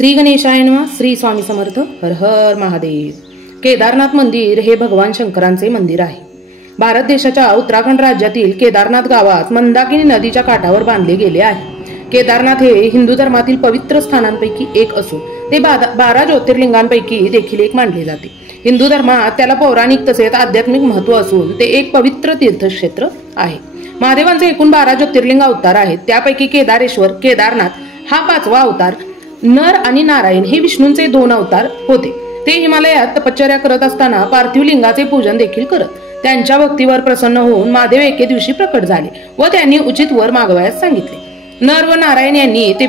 श्री गणेशाय नमः. श्री स्वामी समर्थ. हर हर महादेव. केदारनाथ मंदिर हे भगवान शंकरांचे मंदिर आहे. भारत देशाच्या उत्तराखंड राज्यातील केदारनाथ गावात मंदाकिनी नदीच्या काठावर बांधले गेले आहे. केदारनाथ हे हिंदू धर्मातील पवित्र स्थानांपैकी एक असून ते 12 ज्योतिर्लिंगांपैकी देखील एक मानले जाते. हिंदू धर्मात त्याला पौराणिक तसेच आध्यात्मिक महत्त्व असून ते एक पवित्र तीर्थक्षेत्र आहे. महादेवांचे एकूण 12 ज्योतिर्लिंग अवतार आहेत. त्यापैकी केदारेश्वर केदारनाथ हा 5वा अवतार. नर आणि नारायण हे विष्णूंचे 2 अवतार होते. ते हिमालयात तपश्चर्या करत असताना पार्थिव लिंगाचे पूजन देखील करत. त्यांच्या भक्तीवर प्रसन्न होऊन महादेव एके दिवशी प्रकट झाले व त्यांनी उचित वर मागवायला सांगितले. नर व नारायण यांनी ते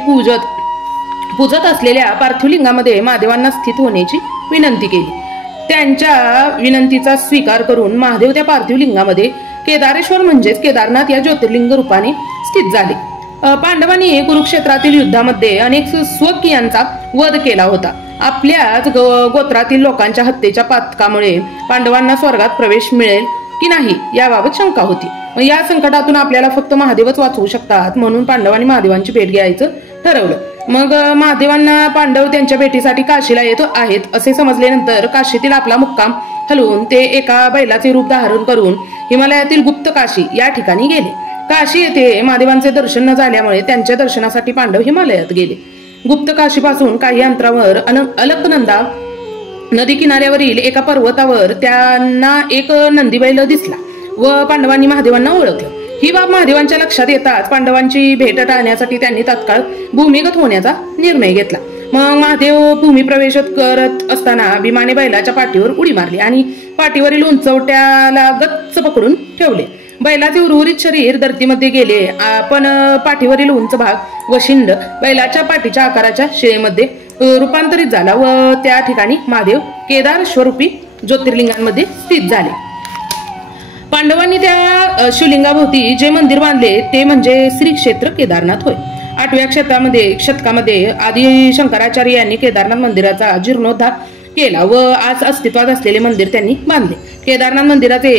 पूजत असलेल्या पार्थिव लिंगामध्ये महादेवांना स्थित होण्याची विनंती केली. त्यांच्या विनंतीचा स्वीकार करून महादेव त्या पार्थिव लिंगामध्ये केदारेश्वर म्हणजेच केदारनाथ या ज्योतिर्लिंग रूपाने स्थित झाले. पांडवांनी कुरुक्षेत्रातील युद्धामध्ये अनेक स्वकीयांचा वध केला होता. आपल्याच गोत्रातील लोकांच्या हत्येच्या पातकामुळे पांडवांना स्वर्गात प्रवेश मिळेल की नाही याबाबत शंका होती. या संकटातून आपल्याला फक्त महादेवच वाचवू शकतात म्हणून पांडवांनी महादेवांची भेट घ्यायचं ठरवलं. मग महादेवांना पांडव त्यांच्या भेटीसाठी काशीला येत आहेत असे समजल्यानंतर काशीतील आपला मुक्काम हलवून ते एका बैलाचे रूप धारण करून हिमालयातील गुप्त काशी या ठिकाणी गेले. काशी येथे महादेवांचे दर्शन न झाल्यामुळे त्यांच्या दर्शनासाठी पांडव हिमालयात गेले. गुप्त काशीपासून काही अंतरावर अलकनंदा नदी किनाऱ्यावरील एका पर्वतावर त्यांना एक नंदीबैल दिसला व पांडवांनी महादेवांना ओळखलं. ही बाब महादेवांच्या लक्षात येताच पांडवांची भेट टाळण्यासाठी त्यांनी तात्काळ भूमिगत होण्याचा निर्णय घेतला. मग महादेव भूमिप्रवेश करत असताना भीमाने बैलाच्या पाठीवर उडी मारली आणि पाठीवरील उंचवट्याला गच्च पकडून ठेवले. बैलाचे उर्वरित शरीर धरतीमध्ये गेले पण पाठीवरील उंच भाग व शिंड बैलाच्या पाठीच्या आकाराच्या शिळेमध्ये रूपांतरित झाला व त्या ठिकाणी महादेव केदार स्वरूपी ज्योतिर्लिंगांमध्ये स्थित झाले. पांडवांनी त्या शिवलिंगाभोवती जे मंदिर बांधले ते म्हणजे श्री क्षेत्र केदारनाथ होय. 8व्या शतकामध्ये आदि शंकराचार्य यांनी केदारनाथ मंदिराचा जीर्णोद्धार केला व आज अस्तित्वात असलेले मंदिर त्यांनी बांधले. केदारनाथ मंदिराचे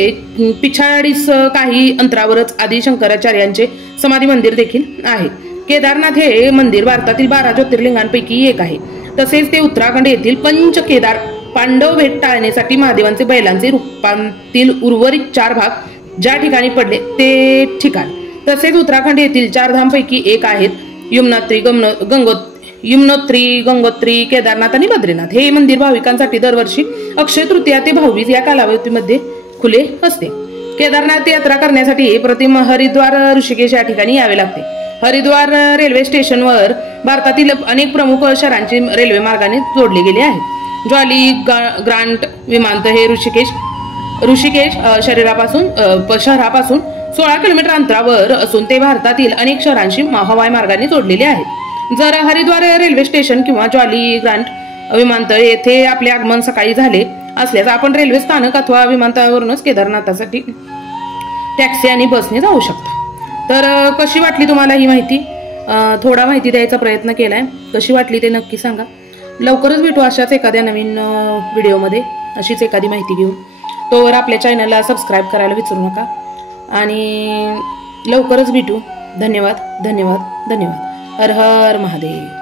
पिछाडीस काही अंतरावरच आदि शंकराचार्यांचे समाधी मंदिर देखील आहे. केदारनाथ हे मंदिर भारतातील 12 ज्योतिर्लिंगांपैकी एक आहे. तसेच ते उत्तराखंड येथील पंच केदार पांडव भेट टाळण्यासाठी महादेवांचे बैलांचे रूपांतील उर्वरित 4 भाग ज्या ठिकाणी पडले ते ठिकाण. तसेच उत्तराखंड येथील 4 धामपैकी एक आहेत यमुनोत्री, गंगोत्री, केदारनाथ आणि बद्रीनाथ. हे मंदिर भाविकांसाठी दरवर्षी अक्षय तृतीया ते भाऊबीज या कालावधीमध्ये खुले असते. केदारनाथ यात्रा करण्यासाठी प्रथम हरिद्वार ऋषिकेश या ठिकाणी यावे लागते. हरिद्वार रेल्वे स्टेशनवर भारतातील अनेक प्रमुख शहरांचे रेल्वे मार्गाने जोडले गेले आहेत. ज्वाली ग्रांट विमानतळ हे ऋषिकेश शहरापासून 16 किलोमीटर अंतरावर असून ते भारतातील अनेक शहरांशी हवाई मार्गाने जोडलेले आहेत. जर हरिद्वार रेल्वे स्टेशन किंवा ज्वाली ग्रांट विमानतळ येथे आपले आगमन सकाळी झाले असल्यास आपण रेल्वे स्थानक अथवा विमानतळावरूनच केदारनाथासाठी टॅक्सी आणि बसने जाऊ शकता. तर कशी वाटली तुम्हाला ही माहिती? थोडा माहिती द्यायचा प्रयत्न केलाय. कशी वाटली ते नक्की सांगा. लवकरच भेटू अशाच एखाद्या नवीन व्हिडिओमध्ये अशीच एखादी माहिती घेऊन. तोवर आपल्या चॅनलला सबस्क्राईब करायला विसरू नका आणि लवकरच भेटू. धन्यवाद धन्यवाद धन्यवाद. हर हर महादेव.